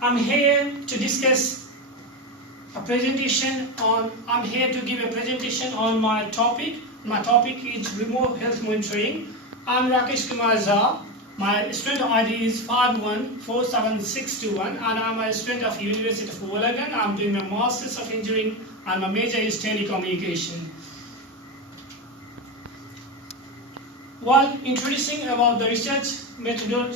I'm here to discuss I'm here to give a presentation on my topic. My topic is remote health monitoring. I'm Rakesh Kumar Jha. My student ID is 5147621 and I'm a student of University of Wollongong. I'm doing my Masters of Engineering and my major is telecommunication. While introducing about the research remote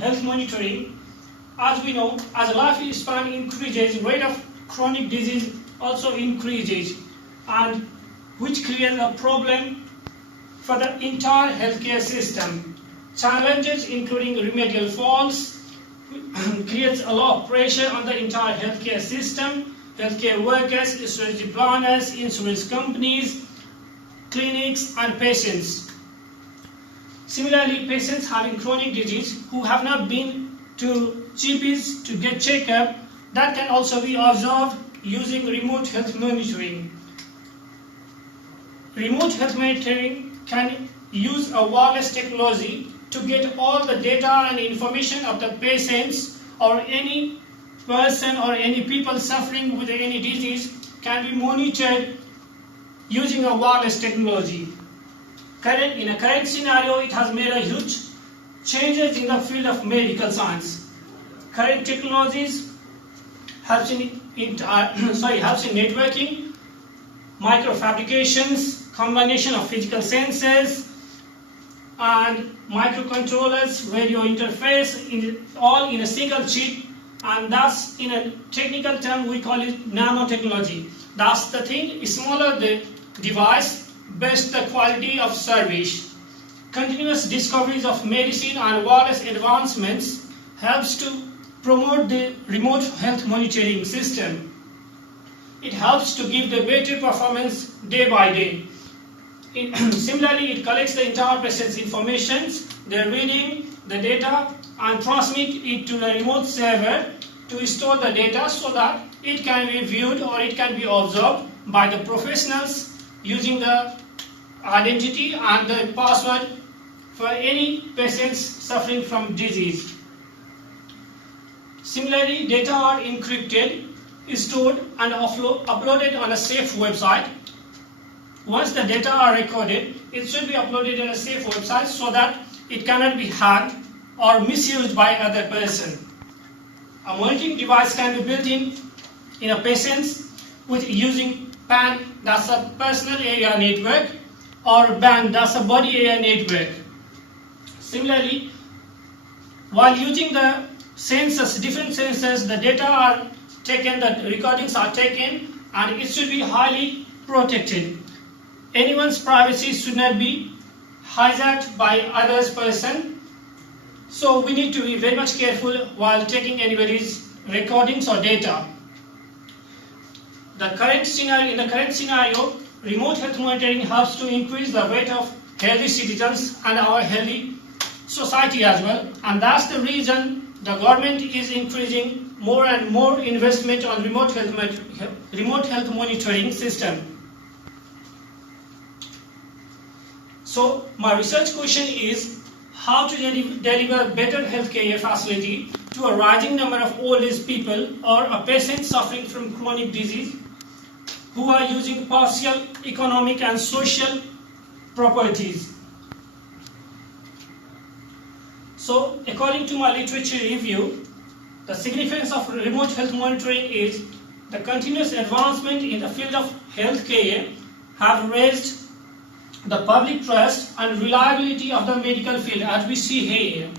health monitoring, as we know, as lifespan increases, rate of chronic disease also increases, and which creates a problem for the entire healthcare system. Challenges including remedial faults creates a lot of pressure on the entire healthcare system, healthcare workers, insurance planners, insurance companies, clinics and patients. Similarly, patients having chronic disease who have not been to GPs to get checkup, that can also be observed using remote health monitoring. Remote health monitoring can use a wireless technology to get all the data and information of the patients or any person or any people suffering with any disease can be monitored using a wireless technology. In a current scenario, it has made a huge changes in the field of medical science. Current technologies helps in networking, microfabrications, combination of physical sensors, and microcontrollers, radio interface, all in a single chip, and thus in a technical term we call it nanotechnology. Thus the thing is smaller the device, best the quality of service. Continuous discoveries of medicine and wireless advancements helps to promote the remote health monitoring system. It helps to give the better performance day by day. Similarly, it collects the entire patient's information, their reading, the data, and transmit it to the remote server to store the data so that it can be viewed or it can be observed by the professionals using the identity and the password for any patients suffering from disease. Similarly, data are encrypted, stored and uploaded on a safe website. Once the data are recorded, it should be uploaded on a safe website so that it cannot be hacked or misused by other person. A monitoring device can be built in a patient with using PAN, that's a personal area network, or BAN, that's a body area network. Similarly, while using the sensors, different sensors, the data are taken, the recordings are taken, and it should be highly protected. Anyone's privacy should not be hijacked by others person. So we need to be very much careful while taking anybody's recordings or data. In the current scenario, remote health monitoring helps to increase the rate of healthy citizens and our healthy society as well. And that's the reason the government is increasing more and more investment on remote health monitoring system. So my research question is how to deliver better healthcare facility to a rising number of old age people or a patient suffering from chronic disease who are using partial economic and social properties. So according to my literature review, the significance of remote health monitoring is the continuous advancement in the field of healthcare have raised the public trust and reliability of the medical field as we see here.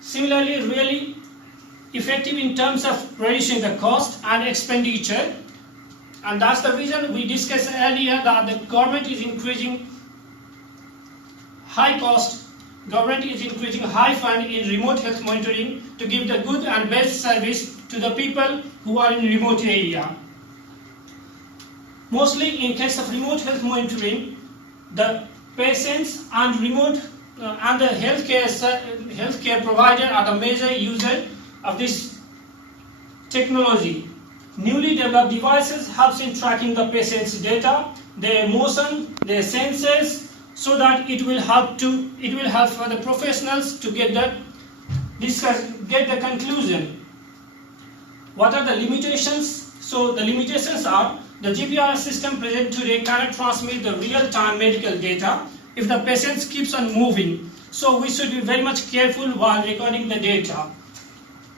Similarly, really effective in terms of reducing the cost and expenditure, and that's the reason we discussed earlier that the government is increasing high fund in remote health monitoring to give the good and best service to the people who are in remote area. Mostly in case of remote health monitoring, the patients and the healthcare provider are the major user of this technology. Newly developed devices helps in tracking the patient's data, their motion, their senses, so that it will help for the professionals to get the get the conclusion. What are the limitations? So the limitations are the GPRS system present today cannot transmit the real-time medical data if the patient keeps on moving. So we should be very much careful while recording the data.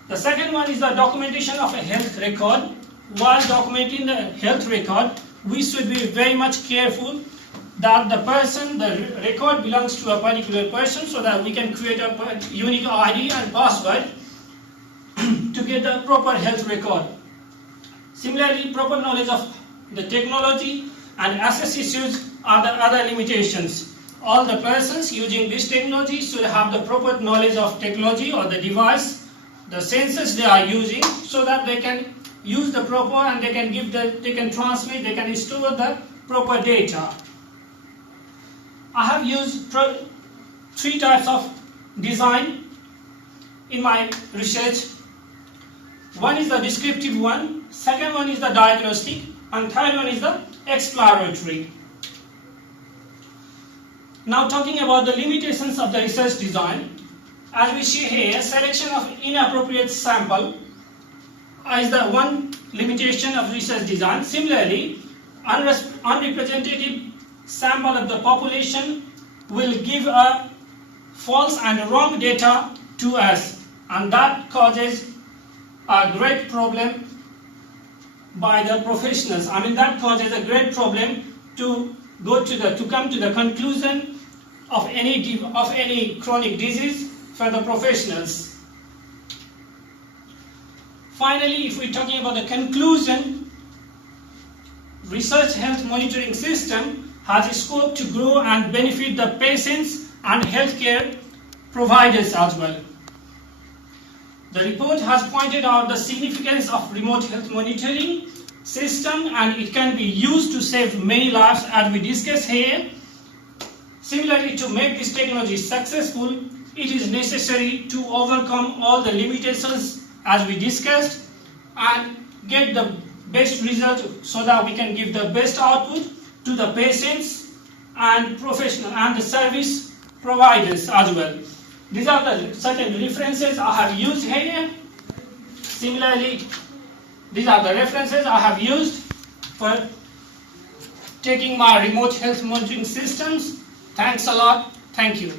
The second one is the documentation of a health record. While documenting the health record, we should be very much careful that the record belongs to a particular person, so that we can create a unique ID and password to get the proper health record. Similarly, proper knowledge of the technology and access issues are the other limitations. All the persons using this technology should have the proper knowledge of technology or the device, the sensors they are using, so that they can use the proper and they can transmit, they can store the proper data. I have used three types of design in my research. One is the descriptive one, second one is the diagnostic, and third one is the exploratory. Now talking about the limitations of the research design, as we see here, selection of inappropriate sample is the one limitation of research design. Similarly, unrepresentative sample of the population will give a false and wrong data to us, and that causes a great problem by the professionals. That causes a great problem to come to the conclusion of any chronic disease for the professionals. Finally, if we're talking about the conclusion, research health monitoring system has a scope to grow and benefit the patients and healthcare providers as well. The report has pointed out the significance of remote health monitoring system, and it can be used to save many lives, as we discussed here. Similarly, to make this technology successful, it is necessary to overcome all the limitations as we discussed and get the best result, so that we can give the best output to the patients and professional and the service providers as well. These are the certain references I have used here. Similarly, these are the references I have used for taking my remote health monitoring systems. Thanks a lot. Thank you.